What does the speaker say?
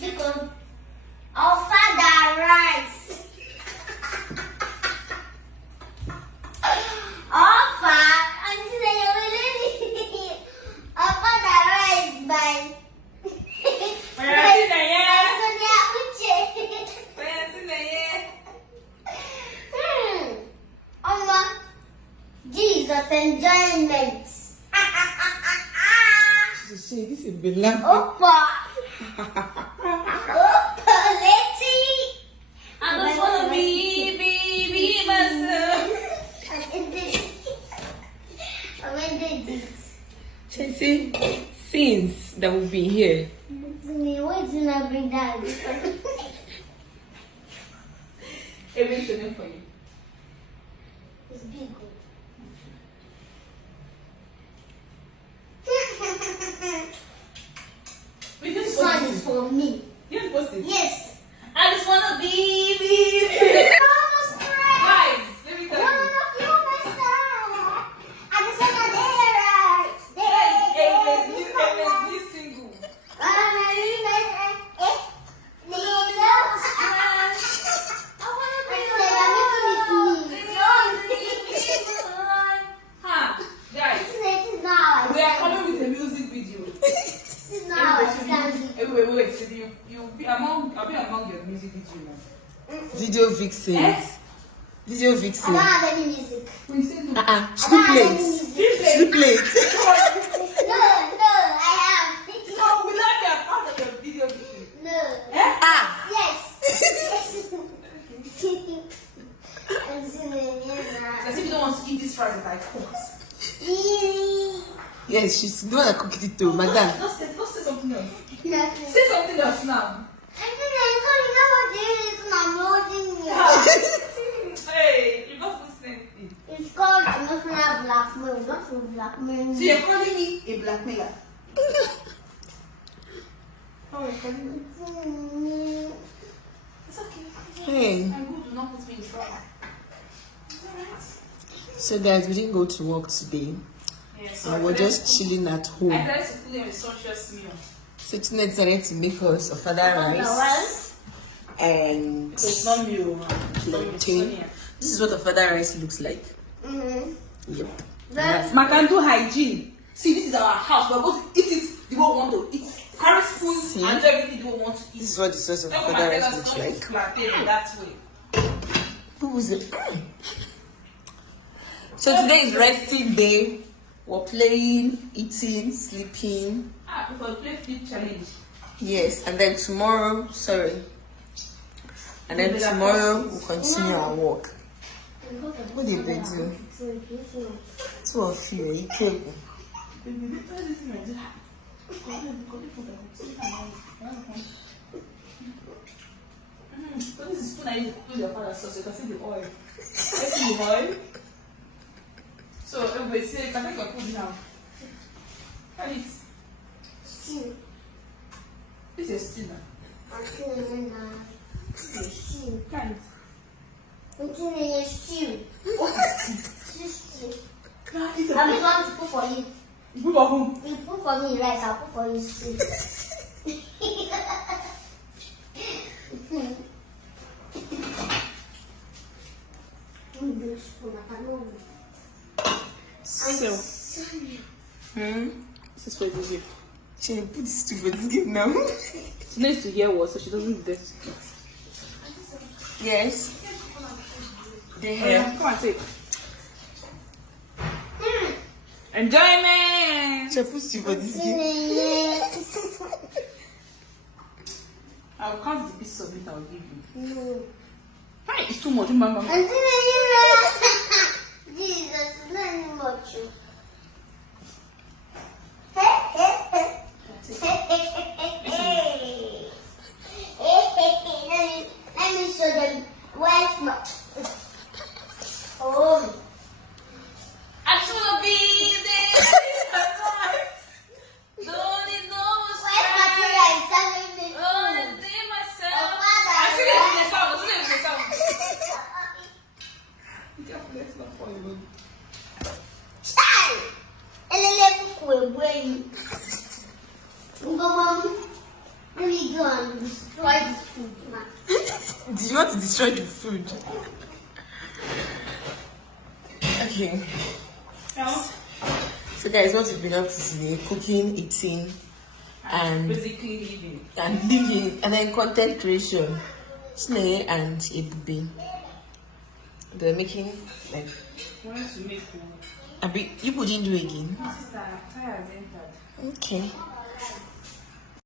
Because our father rice. Our father rice by Chinenye Nnebe. Jesus enjoyment. This is beloved. Opa. Opa, letty. I just wanna be myself. I did it. Chelsea, since that we've been here. Why didn't I bring that? Everything for you. It's big. This one is for me. You post it. Yes. I just wanna be. Guys, let me tell you. There's this single. Guys, we are coming with a music video. Wait, so you'll be among your music video now. Video vixen. Yes? Video I vixen. don't have any music. We say no. Should we play it? Should we play it? No, I have. So will that be a part of your video video? No. Eh? Yes. As if you don't want to eat this rice that I cooked. Yes, she's the one that cooked it too, madam. Just say something else. Nothing. Say something else now. Hey, you're not listening. It's called emotional blackmail, not for blackmail. So you're calling me a blackmailer? Oh, you're calling me? It's okay. Hey. I'm good. Do not put me in trouble. Alright. So guys, we didn't go to work today. Yes. And we're just chilling at home. I tried to put them a sumptuous meal. So Chinenye decided to make us a father rice and It's not meal. plantain. This is what a father rice looks like. Yep. That's Man can do hygiene. See, this is our house. We're going to eat it the way we want to eat. Carry spoons See? and do everything the way we want to eat. This is what the sauce of Don't father come and rice tell us looks not to like. plantain that way. Who was it? So today is resting day. We're playing, eating, sleeping. Because play flip challenge. Yes, and then tomorrow, and then tomorrow we'll continue our walk. What did they do? Two of you, you cable. So this is spoon I use to put your father's sauce. You can see the oil. You see the oil? So everybody say, you can take your food now. Can it? stew. This is stew now. Stew. Can it? Stew. What is stew? Stew. It's I'm going to put for you. You put for whom? You put for me rice, I'll put for you stew. So, This is for this year. she put this to for this game now. She needs to hear what, so she doesn't do this. Yes. They Yeah, have. come and take. Enjoyment! She put you for this game. I'll count the piece of it I'll give you. No. Fine, it's too much. Mama. Jesus, it's not even much. Let me show them where's my. Oh. I just wanna be there. Don't need no Where's my rice? Tell me. Oh, day myself. Oh, Father, I see them in the sound. I see them in the sound. Be careful, let's not fall in love. Child! want to destroy the food, man. Did you want to destroy the food? Okay. Yeah. So guys, what we've been up to today: cooking, eating, and basically living. and then content creation. Chinenye and Nnebe. They're making like. Want to make You didn't do again. sister, fire has entered. Okay.